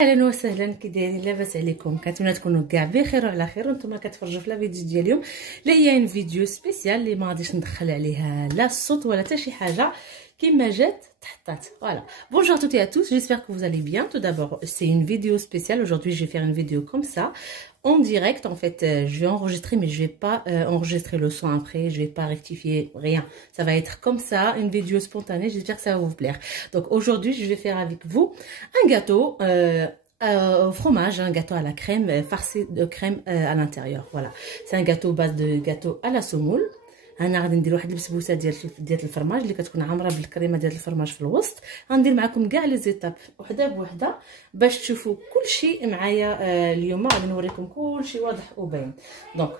اهلا وسهلا، كي دايرين؟ لاباس عليكم؟ كنتمنى تكونوا كاع بخير وعلى خير وانتم كتفرجوا في لا فيديو ديال اليوم اللي هي ان فيديو سبيسيال اللي ما غاديش ندخل عليها لا الصوت ولا حتى شي حاجه كيما جات تحطات. Voilà. Bonjour à toutes et à tous, j'espère que vous allez bien. Tout d'abord, c'est une vidéo spéciale. Aujourd'hui, je vais faire une vidéo comme ça, en direct. En fait, je vais enregistrer, mais je vais pas enregistrer le son après. Je vais pas rectifier rien. Ça va être comme ça, une vidéo spontanée. J'espère que ça va vous plaire. Donc aujourd'hui, je vais faire avec vous un gâteau au fromage, un gâteau à la crème, farci de crème à l'intérieur. Voilà. C'est un gâteau base de gâteau à la semoule. انا غادي ندير واحد البسبوسه ديال الفرماج اللي كتكون عامره بالكريمه ديال الفرماج في الوسط. غندير معكم كاع لي زيتاب وحده بوحده باش تشوفوا كلشي معايا. اليوم غادي نوريكم كلشي واضح وباين. دونك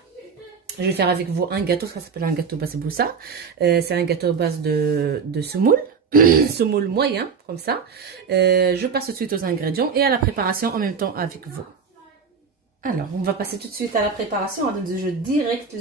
je vais faire avec vous un gâteau, ça s'appelle un gâteau basbousa. C'est un gâteau à base de semoule, semoule moyen comme ça. Je passe tout de suite aux ingrédients et à la préparation en même temps avec vous. Alors on va passer tout de suite à la préparation. On va dire direct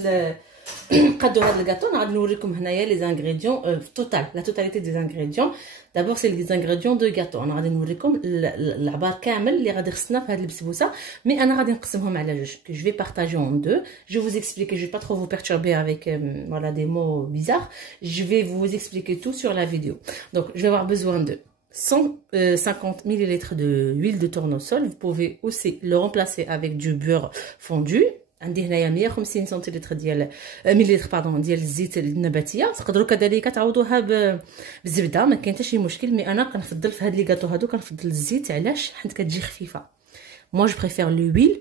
قادو هذا الجاتو. غادي نوريكم هنايا لي زانغريديون توتال لا توتاليتي دي زانغريديون. دابور سي لي زانغريديون دو جاتو. انا غادي نوريكم العبار كامل اللي غادي خصنا في هذه البسبوسه، مي انا غادي نقسمهم على جوج. جو في بارطاجي اون دو. جو vous expliquer, je vais pas trop vous perturber avec voilà des mots bizarres. Je vais vous expliquer tout sur la vidéo. Donc je vais avoir besoin de 150 ml d'huile de tournesol. Vous pouvez aussi le remplacer avec du beurre fondu. عندي هنايا 150 سنتيلتر ديال مليلتر ديال الزيت النباتيه. تقدروا كذلك تعوضوها بالزبده، ما كاين حتى شي مشكل، مي انا كنفضل في هاد لي غاتو هادو كنفضل الزيت. علاش؟ حيت كتجي خفيفه. moi je préfère l'huile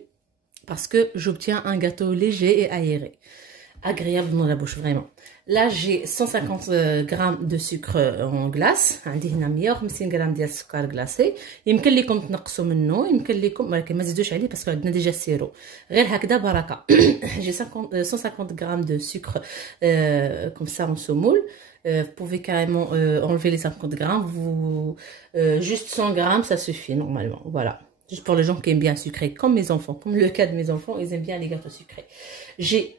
parce que j'obtiens un gâteau léger et aéré, agréable dans la bouche vraiment. Là j'ai 150 grammes de sucre en glace. عندي هنا 150 غرام ديال السكر غلاسي. يمكن لكم تنقصوا منه، يمكن لكم، ولكن ما تزيدوش عليه باسكو عندنا ديجا السيرو. غير هكذا بركه. j'ai 150 grammes de sucre comme ça en semoule. Vous pouvez carrément enlever les 50 grammes. Vous juste 100 grammes ça suffit normalement. Voilà. Juste pour les gens qui aiment bien sucré, comme mes enfants, comme le cas de mes enfants, ils aiment bien les gâteaux sucrés. J'ai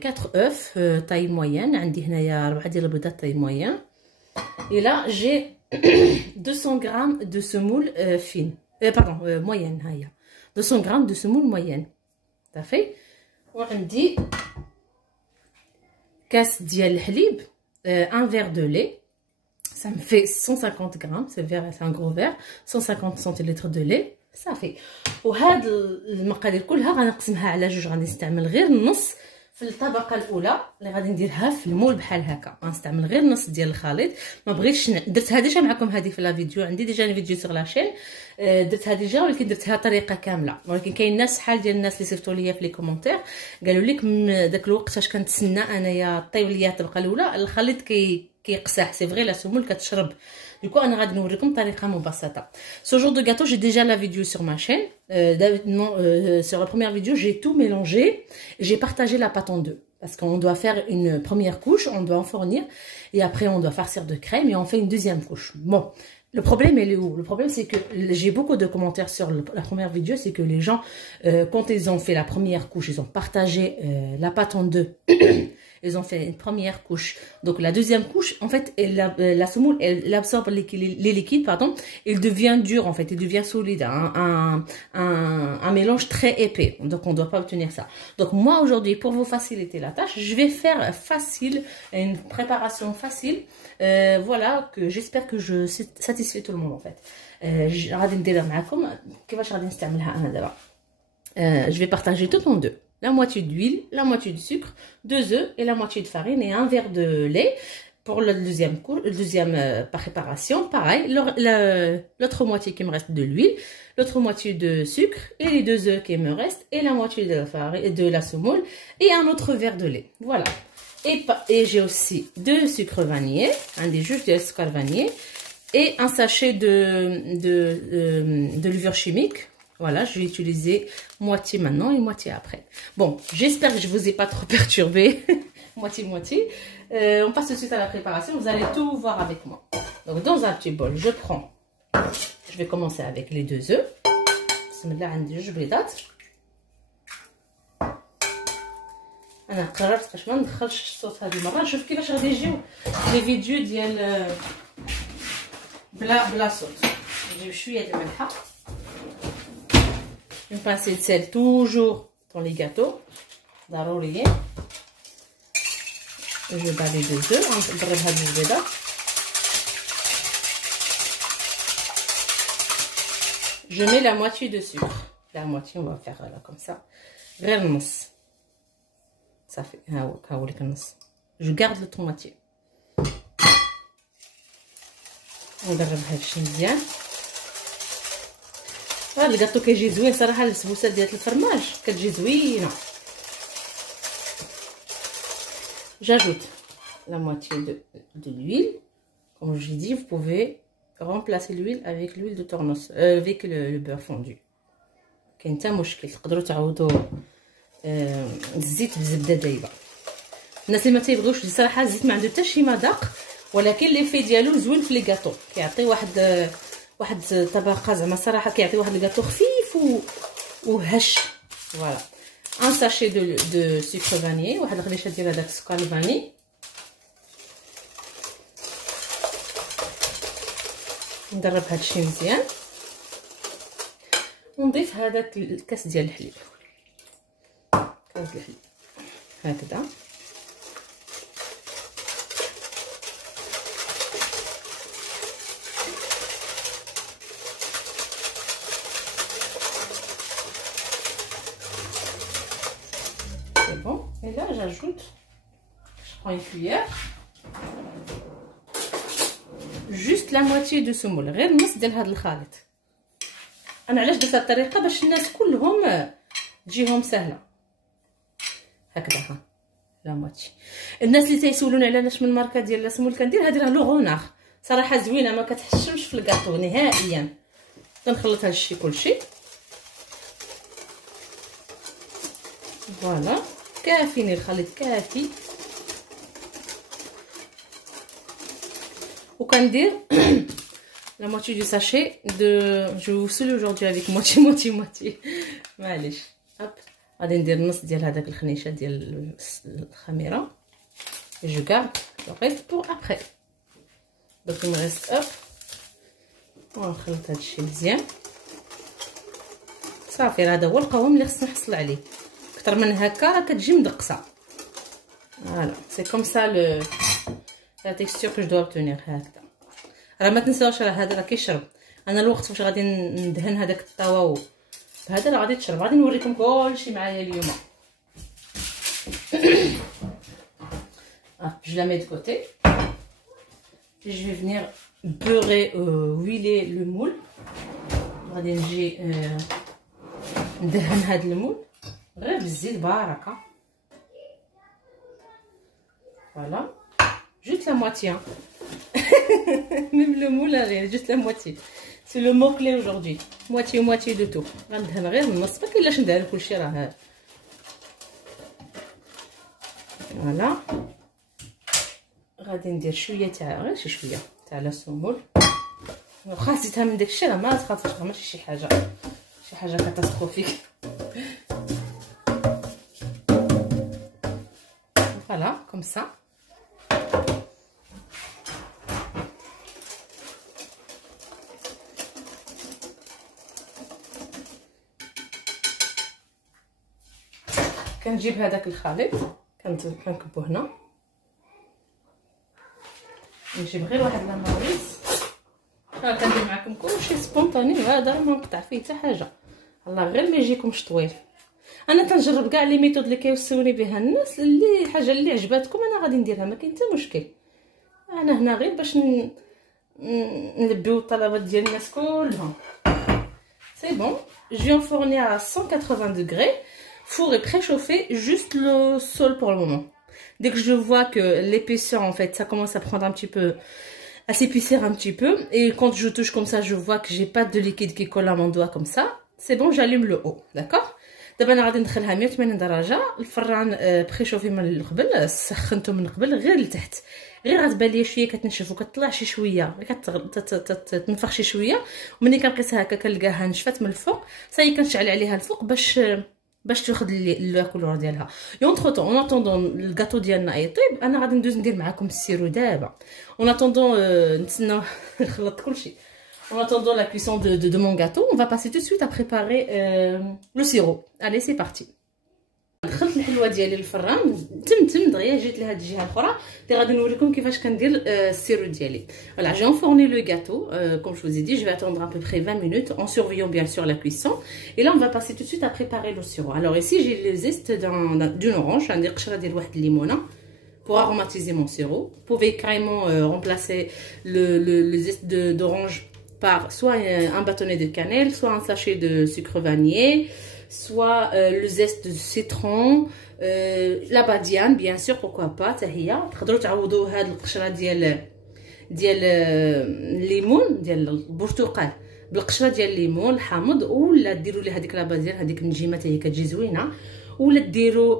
4 œufs taille moyenne. عندي هنايا 4 ديال البيضات taille moyenne. Et là j'ai 200 grammes de semoule fine. Moyenne. هيا 200 grammes de semoule moyenne. صافي. وعندي كاس ديال الحليب. Un verre de lait. Ça me fait 150 grammes. C'est un gros verre. 150 centilitres de lait. صافي. وهاد المقادير كلها غنقسمها على جوج. غادي نستعمل غير النص في الطبقه الاولى اللي غادي نديرها في المول بحال هكا. غنستعمل غير النص ديال الخليط. ما بغيتش درتها ديجا معكم هذه في لا فيديو. عندي ديجا فيديو سيغ لاشين درتها ديجا، ولكن درتها طريقه كامله. ولكن كاين ناس شحال ديال الناس اللي صيفطوا ليا في لي كومونتير قالوا لك داك الوقت اش كنتسنى انايا طيب ليا الطبقه الاولى الخليط كيقسح. سي فغي لا سمول كتشرب. Du coup, on va vous montrer une tariqa mubasata. Ce genre de gâteau, j'ai déjà la vidéo sur ma chaîne. Sur la première vidéo, j'ai tout mélangé. J'ai partagé la pâte en deux. Parce qu'on doit faire une première couche, on doit enfournir. Et après, on doit farcir de crème et on fait une deuxième couche. Bon, le problème, il est où? Le problème, c'est que j'ai beaucoup de commentaires sur la première vidéo. C'est que les gens, quand ils ont fait la première couche, ils ont partagé la pâte en deux. Ils ont fait une première couche. Donc la deuxième couche, en fait, la semoule, elle absorbe les liquides, il devient dur, en fait, il devient solide, un mélange très épais. Donc on ne doit pas obtenir ça. Donc moi aujourd'hui, pour vous faciliter la tâche, je vais faire facile, une préparation facile. Voilà, que j'espère que je satisfais tout le monde en fait. Je vais partager tout en deux. La moitié d'huile, la moitié de sucre, 2 œufs et la moitié de farine et un verre de lait. Pour la deuxième préparation, pareil, l'autre moitié qui me reste de l'huile, l'autre moitié de sucre et les 2 œufs qui me restent et la moitié de la farine, de la semoule et un autre verre de lait. Voilà. Et j'ai aussi 2 sucres vanillés, un des jus de sucre vanillé et un sachet de levure chimique. Voilà, je vais utiliser moitié maintenant et moitié après. Bon, j'espère que je vous ai pas trop perturbé. Moitié. On passe tout de suite à la préparation. Vous allez tout voir avec moi. Donc, dans un petit bol, je vais commencer avec les 2 œufs. Bismillah, عندي 2 بيضات. أنا قررت باش ما ندخلش الصوت هذه المرة. نشوف كيفاش غادي يجيو لي فيديو ديال بلا صوت. نجيب شوية د الملحة. pincée de sel toujours dans les gâteaux. ضروري. Je bats les 2 œufs. نضرب هاد البيضة. Je mets la moitié de sucre. La moitié, on va faire là comme ça. غير النص. Ça fait. ها هو لك النص. Je garde l'autre moitié. نضرب هادشي مزيان. هاد الكاطو كيجي زوين صراحه. السبوسه ديال الفرماج كتجي زوينه. J'ajoute la moitié de l'huile. Comme je dis, vous pouvez remplacer l'huile avec l'huile de tournesol, avec le beurre fondu. كاين حتى مشكل تقدروا تعوضوا الزيت بزبده دايبه. الناس اللي ما تيبغيوش صراحه الزيت ما عنده حتى شي مذاق، ولكن لي في ديالو زوين في لي كاطو. كيعطي واحد طبقه زعما صراحه كيعطي واحد الكاطو خفيف وهش. فوالا ان ساشي دو سكر فاني، واحد الغليشه ديال هذاك السكر الفاني. نضرب هادشي مزيان ونضيف هذاك الكاس ديال الحليب. كاس الحليب هكذا. Bon, et là j'ajoute, je prends une cuillère, juste la moitié de semoule، غير النص ديال هذا الخليط. انا علاش درت هذه الطريقه؟ باش الناس كلهم تجيهم سهله هكذا. ها لا موتي. الناس اللي تيسولوني على علاش من ماركه ديال لا سمول كندير هذه، راه لو غوناغ صراحه زوينه ما كتحشمش في الكاطو نهائيا. كنخلط هادشي كلشي. فوالا كافيني الخليط كافي. وكندير la moitié du sachet de. Je vous saoule aujourd'hui avec moitié. معليش. هوب غادي ندير النص ديال هذاك الخنيشه ديال الخميره. جو غارد لو ريست بور ابري. دوك المغيست هوب ونخلط هادشي مزيان صافي. هذا هو القوام اللي خصنا نحصل عليه. اكثر من هكا راه كتجي مدقسه. فوالا سي كوم سا لا تيكستور كو جو دو اوبتونير. هكذا راه ما تنساوش راه هذا راه كيشرب. انا الوقت فاش غادي ندهن هذاك الطاوه بهذا راه غادي تشرب. غادي نوريكم كلشي معايا اليوم. Je la mets de côté. Je vais venir beurrer, huiler le moule. غادي نجي ندهن هذا المول غير بالزيت بركه. Voilà, juste la moitié. Même le moule, juste la moitié. C'est le mot clé aujourd'hui. Moitié de tout. غندهن غير النص، ما كاينلاش ندهن كلشي راه. فوالا غادي ندير شويه تاع غير شويه تاع لا سمول. واخا زيتها من داكشي راه ما تخاطرش، ماشي شي حاجه كاتاستروفيك. Voilà, comme ça. كنجيب هذاك الخليط كنكبو هنا. نجيب غير واحد لاماريس. كندير معكم كلشي سبونطاني، وهذا ما نقطع فيه حتى حاجه. الله غير ما يجيكمش طويل. انا تنجرب كاع لي ميثود اللي كيوصيوني بها الناس. اللي حاجه اللي عجباتكم انا غادي نديرها، ما كاين حتى مشكل. انا هنا غير باش نلبيو الطلبات ديال الناس كلهم. سي بون. Je vais enfourner à 180 degrés. Four est préchauffé, juste le sol pour le moment. Dès que je vois que l'épaisseur en fait ça commence à prendre un petit peu, à s'épaissir un petit peu, et quand je touche comme ça je vois que j'ai pas de liquide qui colle à mon doigt comme ça, c'est bon, j'allume le haut, d'accord. دابا انا غادي ندخلها 180 درجه. الفران بريشوفي من قبل، سخنته من قبل غير لتحت. غير غتبان ليا شويه كتنشف وكتطلع شي شويه، كتنفخ شي شويه. ومني كنقيسها هكا كنلقاها نشفات من الفوق، صاي كنشعل عليها الفوق باش تاخذ لا كولور ديالها. اونتر طون اون اتوندون الكاطو ديالنا يطيب، انا غادي ندوز ندير معكم السيرو دابا. اون اتوندون نتسناو نخلط كلشي. En attendant la cuisson de mon gâteau, on va passer tout de suite à préparer le sirop. Allez, c'est parti. دخلت الحلوه ديالي للفران تم دغيا جيت لهاد الجهه الاخرى اللي غادي نوريكم كيفاش كندير السيرو ديالي. Voilà, j'ai enfourné le gâteau comme je vous ai dit, je vais attendre à peu près 20 minutes en surveillant bien sûr la cuisson. Et là on va passer tout de suite à préparer le sirop. Alors ici j'ai le zeste d'une orange, عندي قشره ديال واحد الليمونه pour aromatiser mon sirop. Vous pouvez carrément remplacer le zeste d'orange par soit un bâtonnet de cannelle, soit un sachet de sucre vanillé, soit le zeste de citron, la badiane bien sûr, pourquoi pas. تهيا تقدروا تعوضوا هاد القشره ديال الليمون ديال البرتقال بالقشره ديال الليمون الحامض، ولا ديروا لي هذيك لا باديان هذيك النجيمه حتى هي كتجي زوينه، ولا ديروا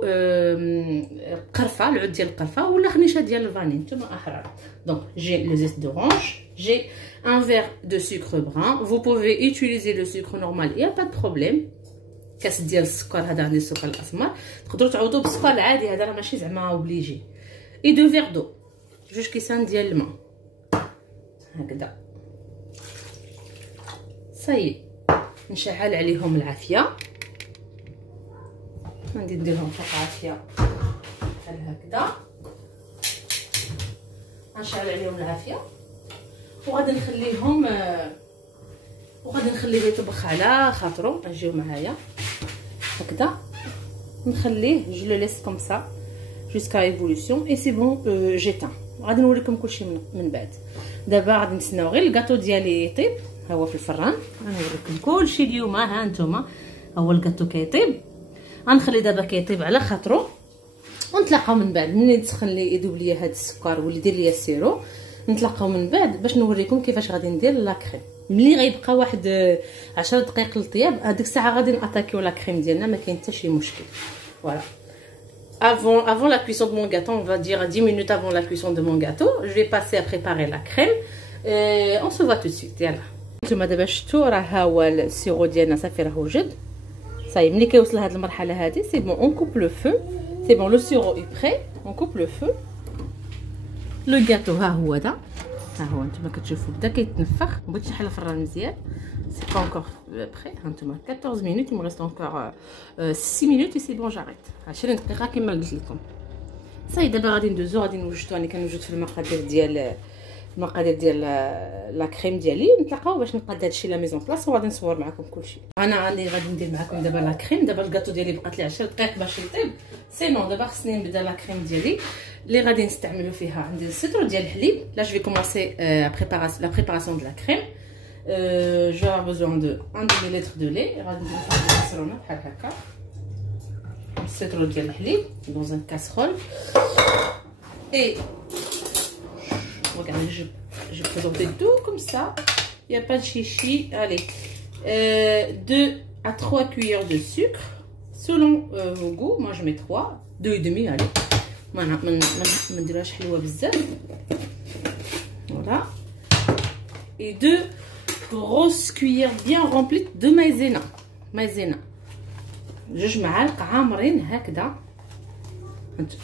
قرفه العود ديال القرفه، ولا خنيشه ديال الفاني نتوما احرار. Donc j'ai le zeste d'orange, j'ai un verre de sucre brun. Vous pouvez utiliser le sucre normal, il y a pas de problème. كاس ديال السكر، هذا عندي السكر الاسمر، تقدروا تعوضوا بالسكر العادي، هذا راه ماشي زعما اوبليجي. اي دو فيغ دو، جوج كيسان ديال الماء هكذا. صاي نشعل عليهم العافيه، غادي نديرهم فوق عافيه بحال هكذا، غنشعل عليهم العافيه وغادي نخليهم نخليه يطبخ على خاطرو. اجيو معايا هكذا، نخليه جو لو ليس كوم سا جوسكا ايفولوسيون اي سي بون. جيتان غادي نوريكم كلشي من بعد. دابا غادي نتسناو غير الكاطو ديالي يطيب، ها هو في الفران. غنوريكم كلشي اليوم، ها نتوما ها هو الكاطو كيطيب. غنخلي دابا كيطيب على خاطرو، ونتلاقاو من بعد ملي تسخن لي يذوب ليا هاد السكر واللي يدير ليا السيرو. نتلاقاو من بعد باش نوريكم كيفاش غادي ندير لا كريم. ملي غيبقى واحد 10 دقائق للطياب، هذيك الساعه غادي ناتاكيو لا كريم ديالنا، ما كاين حتى شي مشكل. فوالا avant la cuisson de mon gâteau, on va dire 10 minutes avant la cuisson de mon gâteau, je vais passer à préparer la crème. On se voit tout de suite. يلا نتوما دابا شفتوا راه ها هو السيرو ديالنا صافي راه وجد. صاي ملي كيوصل لهاد المرحله هذه سي بون، اون كوب لو فو، سي بون لو سيرو اي بري، اون كوب لو فو. لو غاتو ها هو دا، ها هو نتوما كتشوفوا بدا كيتنفخ، بغيت نحل الفران مزيان. سي با انكور بري، ها نتوما 14 مينوت، il me reste encore 6 minutes et c'est bon j'arrête. 20 دقيقه كما قلت لكم. صاي دابا غادي ندوزو، غادي نوجدو، انا كنوجد في المقادير ديال لا كريم ديالي. نتلاقاو باش نقاد هادشي لا ميزون بلاص وغادي نصور معكم كلشي. انا غادي ندير معكم دابا لا كريم. دابا الكاطو ديالي بقات لي 10 دقائق باش يطيب، سينون دابا خصني نبدا لا كريم ديالي اللي غادي نستعملو فيها. عندي السيترو ديال الحليب. لا جو في كومونسي لا بريباراسيون دو لا كريم. جو ا بوزون دو 1 demi-litre de lait. غادي ندير واحد العصرونه بحال هكا، السيترو ديال الحليب dans un casserole. Et regardez, je vais présenter tout comme ça, il n'y a pas de chichi. Allez, 2 à 3 cuillères de sucre selon vos goûts. Moi je mets 3, 2 et demi. Allez, ما نديرهاش حلوه بزاف. Voilà, et 2 grosses cuillères bien remplies de maïzena. جوج معالق عامرين هكذا،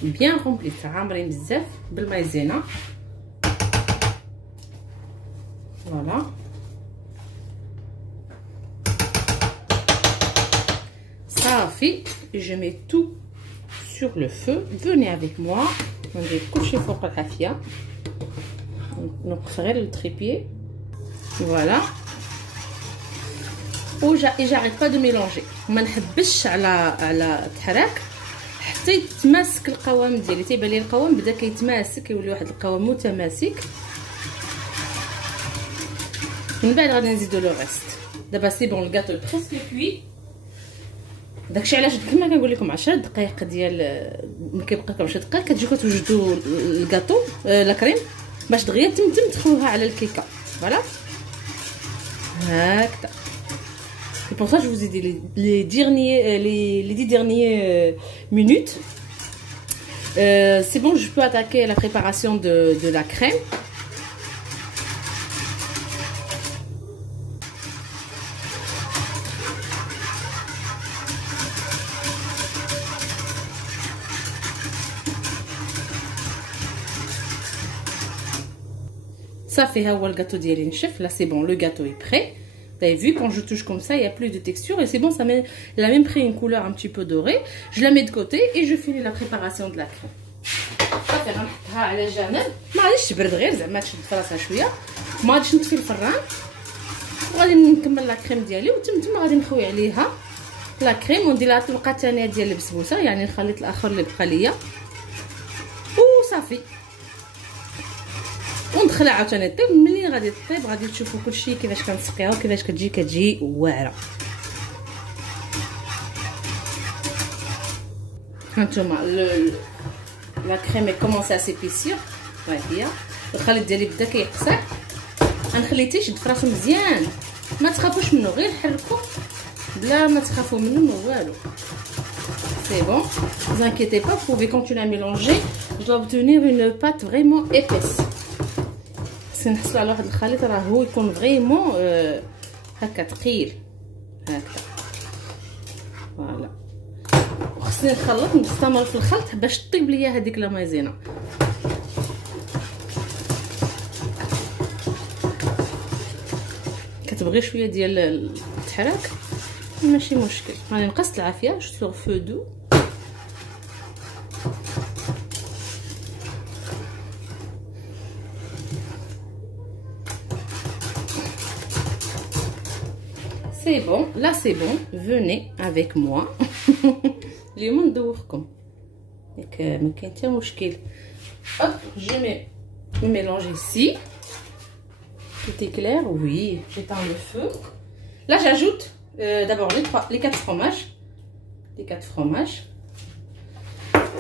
بيان كومبليت، عامرين بزاف بالمايزينا. فوالا صافي. je mets tout sur le feu. venez avec moi. ندير كلشي فوق العافيه، نقص غير التريبيي. فوالا j'arrête pas de mélanger. ما نحبش على التحراك حتى يتماسك القوام ديالي. تيبان لي القوام بدا كيتماسك، يولي واحد القوام متماسك. من بعد غادي نزيدو لو ريست. دابا سي بون الكاطو بريسك كوي. داكشي علاش كما كنقول لكم 10 دقائق ديال ما كيبقى لكم 10 دقائق كتجيو كتوجدوا الكاطو لا كريم باش دغيا تدخلوها على الكيكه. فوالا هكذا. Et pour ça, je vous ai dit les 10 dernières minutes. C'est bon, je peux attaquer la préparation de la crème. صافي ها هو الجاتو ديالي نشف. لا سي بون لو جاتو اي بري. Vous avez vu, quand je touche comme ça, il n'y a plus de texture. Et c'est bon, ça met, elle a même pris une couleur un petit peu dorée. Je la mets de côté et je finis la préparation de la crème. صافي غنحطها على جنب. ما غاديش تبرد غير زعما تشد في راسها شويه. ما غاديش نطفي الفران. وغادي نكمل لا كريم ديالي وتم غادي نخوي عليها لا كريم وندير لها الطبقه الثانيه ديال البسبوسه، يعني الخليط الاخر اللي بقى ليا وصافي. وندخلها عاوتاني طيب. ملي غادي طيب غادي تشوفوا كلشي كيفاش كنسقيها وكيفاش كتجي واعره. هانتوما لا كريم كومونسي ا سيبيسير. ها هي الخليط ديالي بدا كيقصح. غنخليه حتى يشد فراسو مزيان. ما تخافوش منه، غير حركوا بلا ما تخافوا منه ما والو. C'est bon, ne vous inquiétez pas, vous pouvez continuer à mélanger. Je dois obtenir une pâte vraiment épaisse. سنحصل على واحد الخليط راه هو يكون فريمون هكا ثقيل هكا. فوالا خصني نخلط، نستمر في الخلط باش طيب ليا هذيك لا مايزينا. كتبغي شويه ديال التحراك ماشي مشكل. راني نقصت العافيه سور فو دو. C'est bon, là c'est bon, venez avec moi. اليوم ندوخكم ياك ما كاين حتى مشكل. Hop, je mets le mélange ici. Tout est clair, oui. J'éteins le feu. Là j'ajoute d'abord les 4 fromages. Les 4 fromages.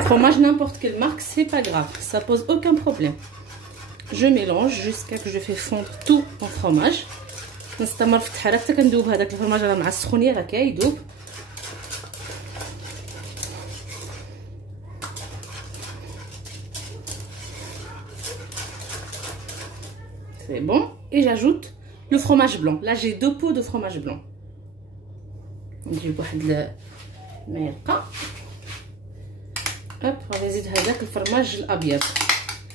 Fromage n'importe quelle marque, c'est pas grave, ça pose aucun problème. Je mélange jusqu'à que je fais fondre tout mon fromage. نستمر في التحرك حتى كندوب هذاك الفرماج راه مع السخونيه راه كيدوب. C'est bon et j'ajoute le fromage blanc. Là j'ai 2 pots de fromage blanc. نجيب واحد المعلقه. هوب غادي نزيد هذاك الفرماج الابيض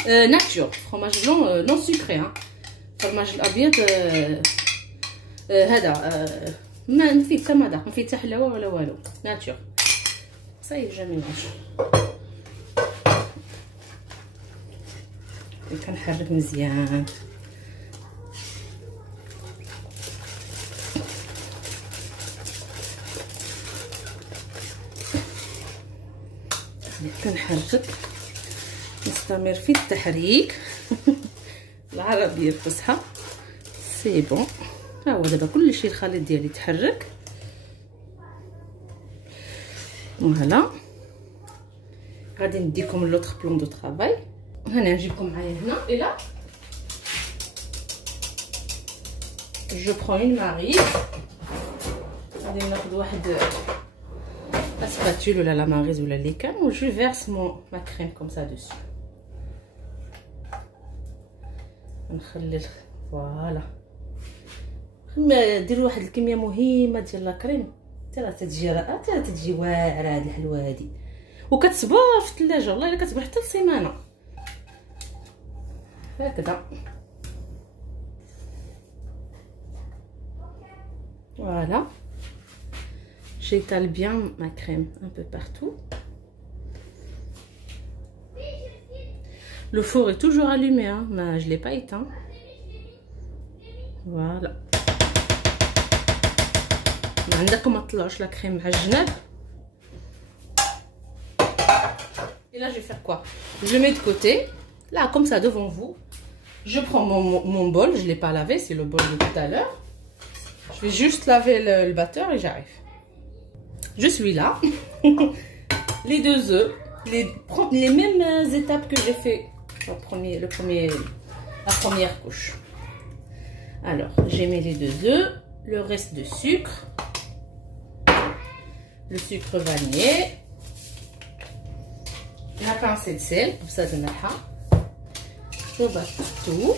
ناتور. فرماج بلون نون سكري. الفرماج الابيض هذا ما فيه حتى مذاق، ما فيه حتى حلاوه ولا والو، ناتور. صايب جا ميلونج. كنحرك مزيان. كنحرك نستمر في التحريك العربيه الفصحى. سي بون. ها هو دابا كلشي الخليط ديالي تحرك. فوالا غادي نديكم لوطخ بلون دو طرافاي. هنا نجيبكم معايا هنا. اي لا جو برون اون ماري. غادي ناخذ واحد لا سباتول ولا لا ماريز ولا اللي كان و جو فيرس ما كريم كوم سا دوسو. نخلي فوالا ديروا واحد الكميه مهمه ديال لا كريم حتى راه تتجي رائعه، حتى تتجي واعره هاد الحلوه هادي وكتصبر في الثلاجه. والله الا كتصبر حتى لسيمانه هكذا. فوالا j'étale bien ma crème un peu partout. Le four est toujours allumé, hein, mais je l'ai pas éteint. Voilà. عندكم ما تطلعوش لا كريم مع الجناب. Et là je vais faire quoi? Je mets de côté, là comme ça devant vous. Je prends mon bol, je l'ai pas lavé, c'est le bol de tout à l'heure. Je vais juste laver le batteur et j'arrive. Je suis là. Les 2 œufs, les mêmes étapes que j'ai fait la première couche. Alors j'ai mis les 2 œufs, le reste de sucre, le sucre vanillé, la pincée de sel pour ça de نحا. tout.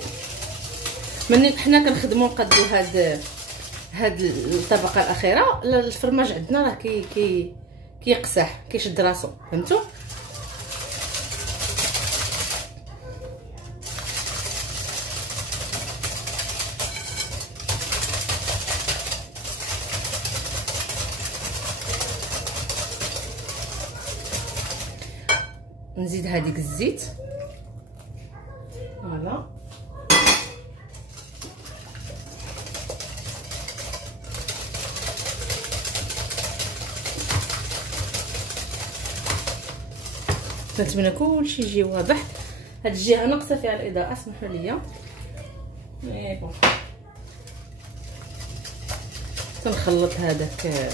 ملي حنا كنخدموا نقادو هاد الطبقه الاخيره الفرماج عندنا راه كيقسح كيشد راسو، فهمتوا؟ نزيد هذيك الزيت. فوالا نتمنى كلشي يجي واضح. هاد الجهه ناقصه فيها الاضاءه، سمحوا لي. بون تنخلط هذاك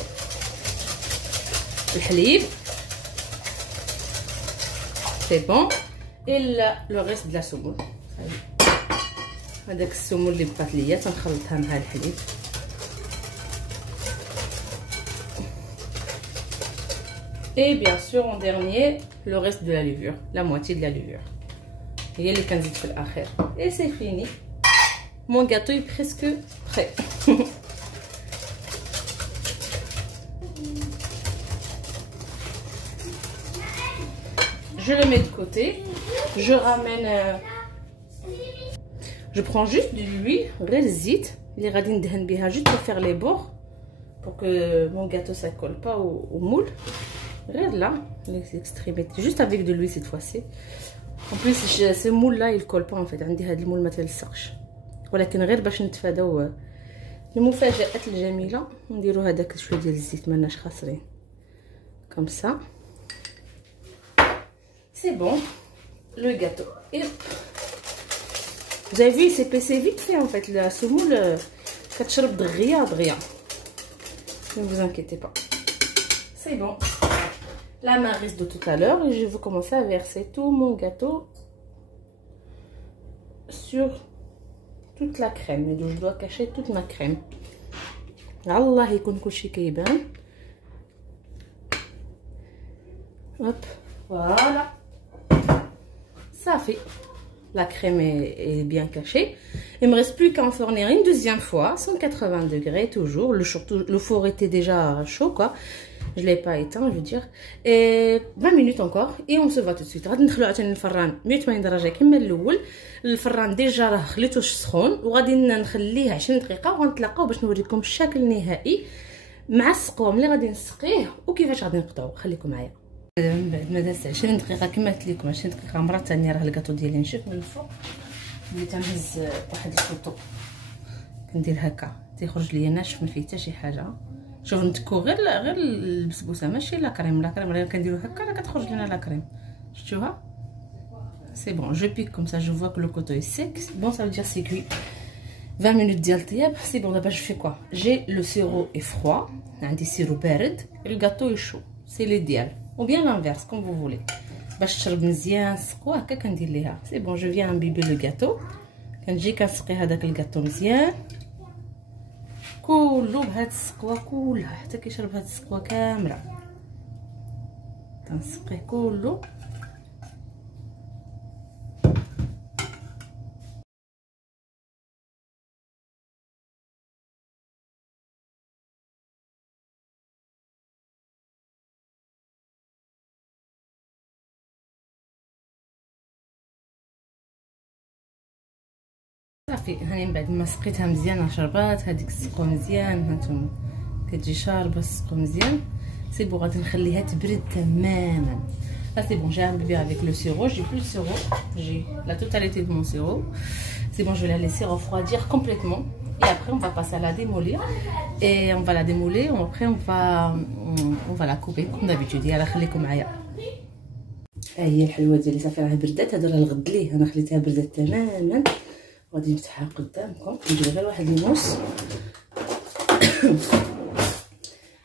الحليب سي بون. الا لو ريست دلا سمول، هذاك السمول اللي بقات ليا تنخلطها مع الحليب. Et bien sûr en dernier le reste de la levure, la moitié de la levure. هي اللي كنزيد في الاخر. Et c'est fini. Mon gâteau est presque prêt. Je le mets de côté. Je ramène. Je prends juste de l'huile, غير الزيت اللي غادي ندهن بها juste pour faire les bords, pour que mon gâteau ça colle pas au moule. Regarde là, les extrémités, juste avec de l'huile cette fois-ci. En plus ce moule là il colle pas en fait. عندي هذا المول ما تلصقش، ولكن غير باش نتفاداو المفاجآت الجميله نديروا هذاك شويه ديال الزيت، ماناش خاسرين. comme ça c'est bon. Le gâteau et vous avez vu, c'est passé vite fait en fait. La semoule كتشرب دغيا دغيا. Ne vous inquiétez pas, c'est bon. La maryse de tout à l'heure, et je vais commencer à verser tout mon gâteau sur toute la crème. Et donc je dois cacher toute ma crème. Allah يكون كلشي كيبان. Hop, voilà. Ça fait. La crème est bien cachée. Il me reste plus qu'à enfourner une deuxième fois, 180 degrés toujours. Le four était déjà chaud quoi. Je l'ai pas éteint, je veux dire. Et 20 minutes encore et on se voit tout de suite. غادي ندخلو عاوتاني الفران 180 درجه كما الاول. الفران ديجا راه خليتوش سخون، وغادي نخليه 20 دقيقه وغنتلاقاو باش نوريكم الشكل النهائي مع السقوه ملي غادي نسقيه وكيفاش غادي نقطعوه. خليكم معايا. من بعد ما دازت 20 دقيقه كما قلت لكم، 20 دقيقه مره ثانيه راه الكاطو ديالي نشف من الفوق. اللي تنهز واحد الكوطو كندير هكا تيخرج ليا ناشف ما فيه حتى شي حاجه. شوف نتكو غير البسبوسه ماشي لا كريم غير كنديرو هكا راه كتخرج لنا لا كريم. شفتوها؟ سي بون. جو بيك كوم سا جو فوا كو لو كوتو اي سيك. بون سا فو دير سي كوي 20 minutes ديال طياب. سي بون. دابا جو في كوا جي لو سيرو اي فروا، عندي سيرو بارد، الكاطو يشو سي ليديال ou bien l'inverse comme vous voulez. باش تشرب مزيان السقوه هكا كندير ليها. سي بون. جو فيان امبيبي لو غاتو. كنجي كنسقي هذاك الكاطو مزيان كله بهاد السقوه كلها حتى كيشرب هاد السقوه كامله. تنسقيه كله. صافي هاني من بعد ما سقيتها مزيان شربات هذيك السقوه مزيان. هانتوما كتجي شاربه السقوه مزيان. سي بون. غادي نخليها تبرد تماما. لا سي بون. جي un bébé avec le sirop. J'ai plus le sirop. J'ai la totalité de mon sirop. C'est bon. Je vais la laisser refroidir complètement. Et après on va passer à la démolir. Et on va la démolir. Après on va la couper comme d'habitude. يلا خليكم معايا. هي الحلوه ديالي صافي راه بردات. هذا راه الغد ليه انا خليتها بردات تماما. غادي نفتحها قدامكم. ندير غير واحد النص.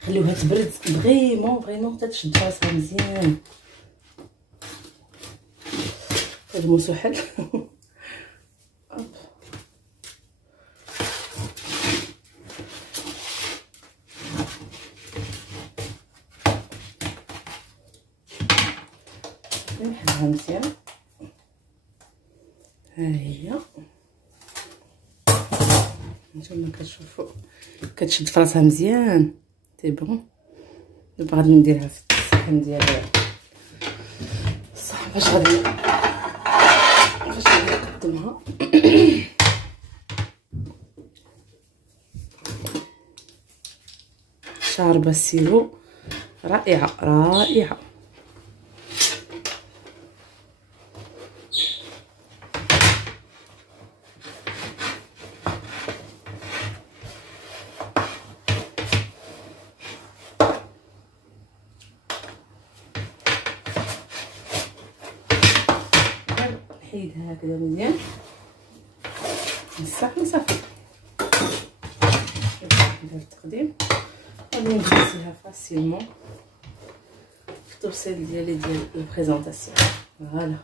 خليوها تبرد فريمون حتى تشد راسها مزيان. هاد الموسو حل. نحلها مزيان. ها هي نتوما كتشوفوا كتشد فراسها مزيان. سي بون. دابا غادي نديرها في الصحن ديال الصحن فاش غادي نقدمها. شاربه السيرو رائعه رائعه. نحيدها هكذا مزيان نصفي ندير التقديم غادي نجلسيها فاسيلمون في الطوسيل ديالي ديال البريزونطاسيون. فوالا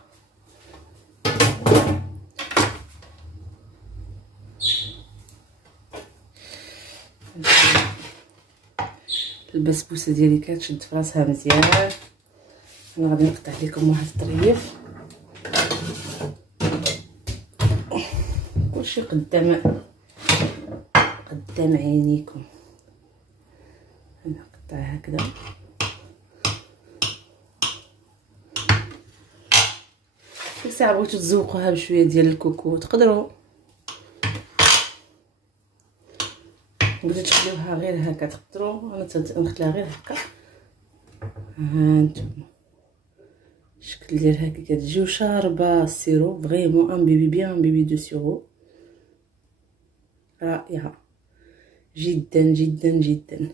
البسبوسه ديالي كتشد في راسها مزيان. انا غادي نقطع لكم واحد الطريف كلشي قدام عينيكم. نقطع هكذا ديك الساعه بغيتو تزوقوها بشويه ديال الكوكو تقدروا، بغيتو تخليوها غير هكا تقدروا. انا نخليها غير هكا. ها انتم الشكل ديالها كي كتجيو شاربه السيرو فريمون ان بيبي بيان بيبي دو سيرو رائعه جدا جدا جدا.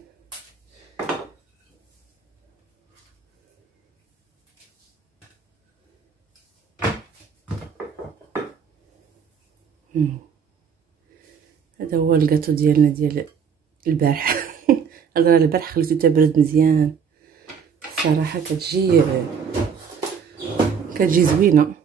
هذا هو الكاطو ديالنا ديال البارح. هذا البارح خليته تبرد مزيان صراحه كتجي زوينه.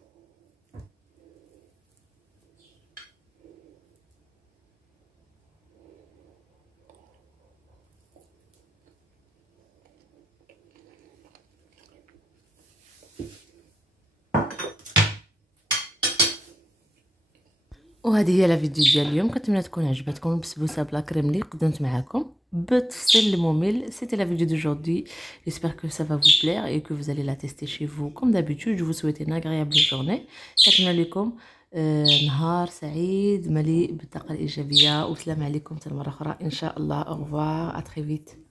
وهذه هي لا فيديو ديال اليوم. كنتمنى تكون عجبتكم البسبوسه بلا كريم اللي قدمت معكم بالتفصيل الممل. C'était la vidéo d'aujourd'hui. J'espère que ça va vous plaire et que vous allez la tester chez vous comme d'habitude. Je vous souhaite une agréable journée. كنتمنى لكم نهار سعيد مليء بالطاقه الايجابيه، والسلام عليكم حتى مره اخرى ان شاء الله. au revoir, à très vite.